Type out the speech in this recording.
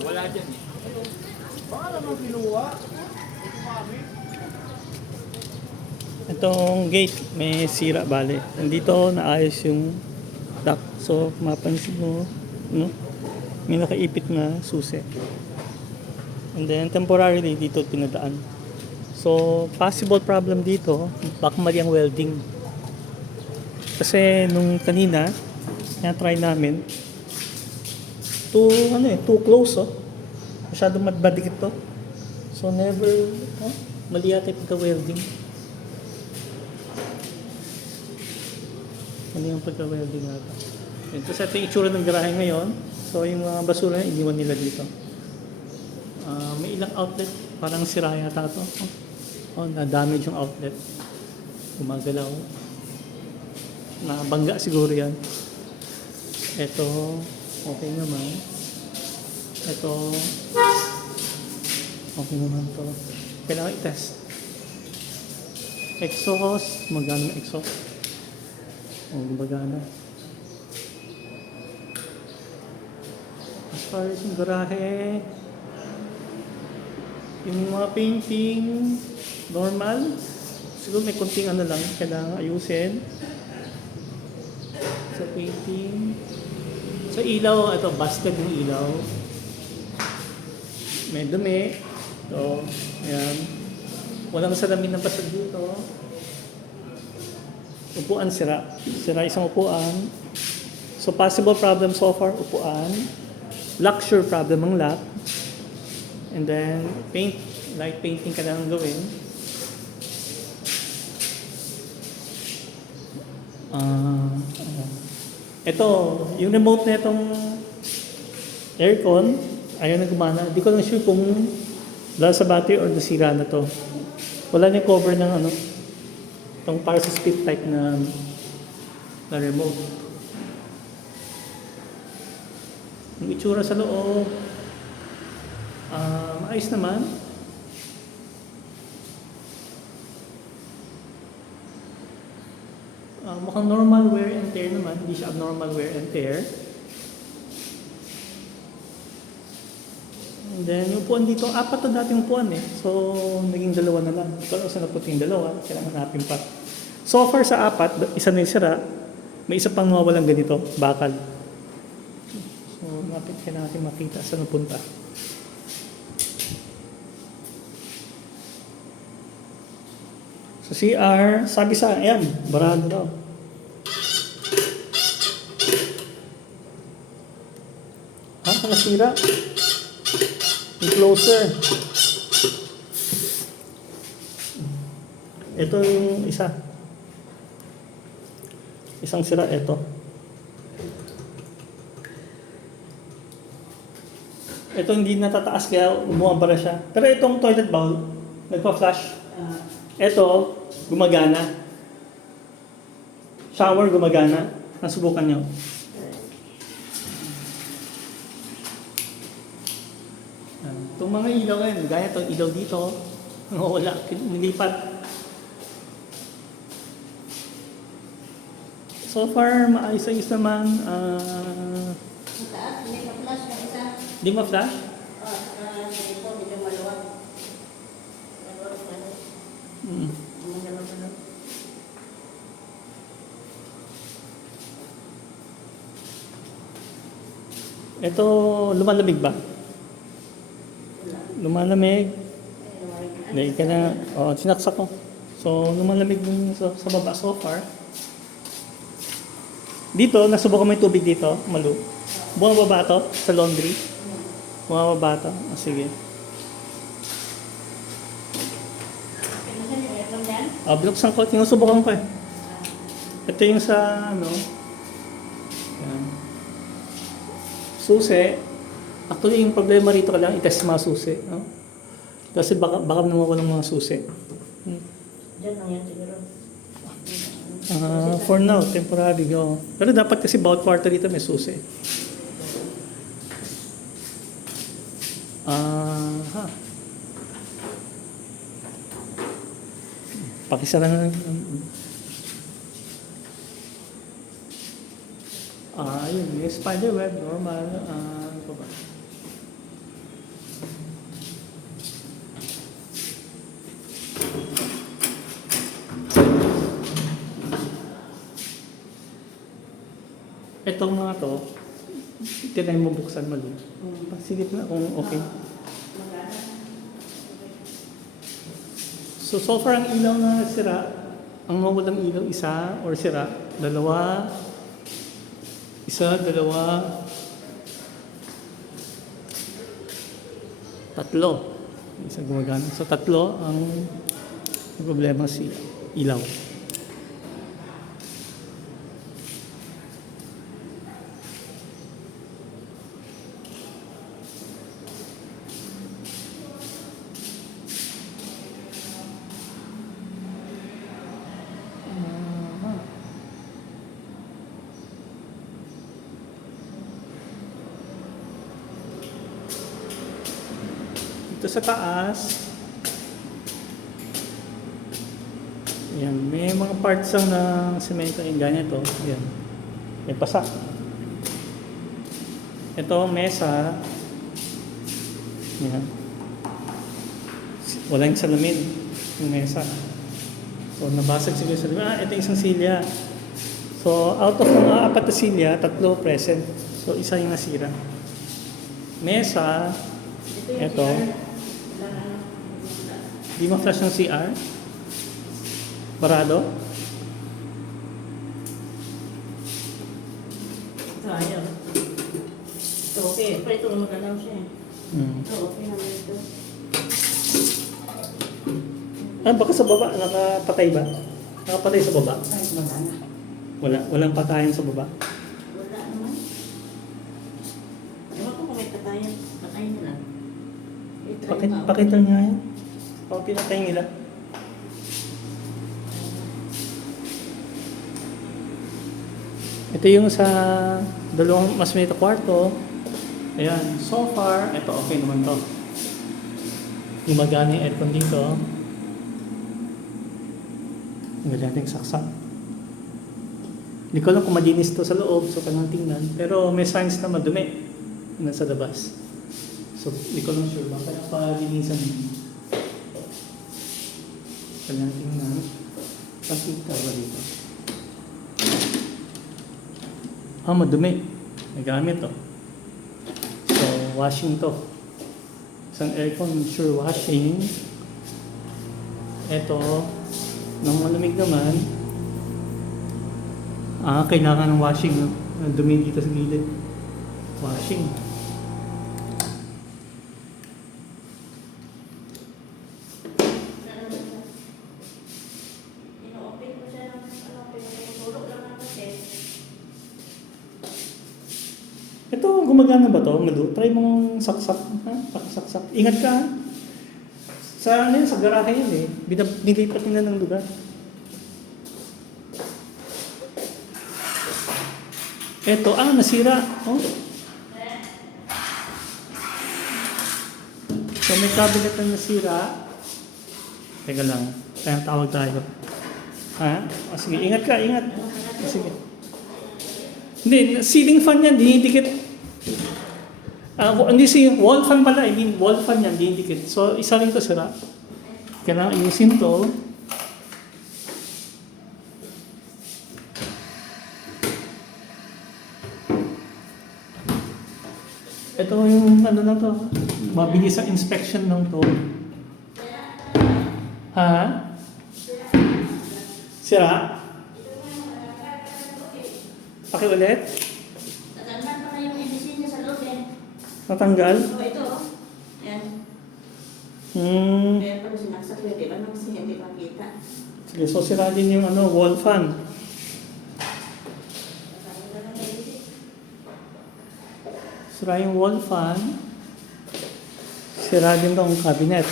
Wala dyan eh. Baka naman kinuha. Itong gate may sira bale. Nandito naayos yung lock. So mapansin mo, no? May nakaipit na susi. And then temporarily dito pinadaan. So possible problem dito, baka mali ang welding. Kasi nung kanina, try namin, too close oh. Masyadong madikit to. So never, mali yata yung pagka-welding. Mali yung pagka-welding nata. Ito sa ating itsura ng garahe ngayon. So yung mga basura, iniwan nila dito. May ilang outlet, parang sira yata ito. Na-damage yung outlet. Gumagalaw. Nabangga siguro yan. Ito, okay naman. Ito, okay naman to. Kailangan i-test. Exhaust, magana exhaust. Gumagana. As far as yung garahe, yung mga painting, normal. Siguro may konting lang, kailangan ayusin. Sa painting. Sa ilaw, ito, busted yung ilaw. May dumi. Ito, ayan. Walang salamin ng pasag dito. Upuan sira. Sira isang upuan. So possible problem so far, upuan. Luxury problem ang lock. And then paint, light painting ka lang gawin. Ito, yung remote na itong aircon, ayaw na gumana. Hindi ko lang sure kung dahil sa battery or nasira na to. Wala na yung cover ng itong para sa speed type na remote. Yung itsura sa loob, ayos naman. Mukhang normal wear and tear naman, hindi siya abnormal wear and tear. And then yung upuan dito, 4 na dating upuan eh. So naging 2 na lang. Pero sa naputing 2, kailangan hanapin pa. So far sa 4, isa na yung sira. May isa pang nawawalang ganito, bakal. So kailangan natin makita saan napunta. So CR, sabi sa ayan, barado daw. Nasira? Yung closer. Ito yung isa. Isang sira, ito. Ito hindi natataas kaya bumabara siya. Pero itong toilet bowl, nagpa-flash. Ito, gumagana. Shower, gumagana. Nasubukan nyo. Itong mga ilaw ngayon, gaya itong ilaw dito, wala, nilipat. So far, maayos-ayos naman. Hindi ma-flash? Ito, lumalamig ba? Lumalamig. Dahil ka na, sinaksak ko. So, lumalamig dun sa baba so far. Dito, nasubukan mo yung tubig dito, malu. Bumababa to sa laundry. Bumababa to. Sige. Binuksan ko, sinusubukan ko eh. Ito yung sa, yan. Susi. Actually, yung problema rito ka lang, itest mga susi. No? Kasi baka nawawalan mga susi. Diyan lang yan siguro. For now, temporary. Pero dapat kasi bawat kwarto dito may susi. Pakisara na lang. Yun, yung spider web, normal. Ano pa ba? Itong mga to, tinay mo buksan mali. Pasilip na kung okay. So far ang ilaw na sira, ang mawalang ilaw, isa or sira, dalawa, isa, dalawa, tatlo. Isa gumagana. So tatlo ang problema si ilaw. Ito sa taas, yan, may mga parts lang ng semento yung ganito. Yan. May pasak. Ito, mesa. Yan. Walang salamin yung mesa. So, nabasag siguro sa salamin. Ito isang silya. So, out of mga apat na silya, tatlo present. So, isa yung nasira. Mesa, ito. Di ma-flash ng CR? Barado? Sayang. Ito okay. Pero ito magalaw siya eh. Ito okay naman ito. Ah, baka sa baba, nakapatay ba? Nakapatay sa baba? Ay, magana. Walang patayan sa baba? Wala naman. Ewan ko kung may patayan. Patayin na lang. Pakita nga yan. Pag pinatay nila. Ito yung sa dalawang mas may kwarto. Ayan. So far, ito okay naman to. Gumagana yung aircon dito. Ang nating saksak. Hindi ko alam kung madinis to sa loob, so kailangan tingnan. Pero may signs na madumi nasa labas. So, hindi ko lang sure. Baka napalinisan mo. Kailangan tingnan. Pakita ba dito? Ah, madumi. Nagamit to. So, washing to. Isang aircon, sure washing. Ito, nang malamig naman, kailangan ng washing. No? Dumi dito sa gilid. Washing. Ino-open ko siya ng pinatulog lang ng kasi. Ito, gumagana ba to? Madu? Try mong saksak. Ha? Pakisaksak. Ingat ka. Ha? Sa, ano yun, sa garahe yun eh. Nilipat nila ng lugar. Ito, nasira. Oh. So, may cabinet na nasira. Teka lang. Kaya tawag tayo. Ha? Sige, ingat ka, ingat. Sige. Hindi, ceiling fan yan, dinidikit. Hindi si wall fan pala, I mean wall fan yan, dinidikit. So, isa rin to sira. Kailangan ayusin to. Ito yung ano na to, mabilis ang inspection ng to. Ha? Sira? Pakiulit? Natanggal pa na yung medicine niya sa loob eh. Natanggal? Oh, ito oh. Yan. Hmm. Kaya pala sinaksak yun, di ba? Nung hindi makita. Sige, so sira din yung wall fan. Natanggal na medicine. Sira yung wall fan. Sira din tong cabinet.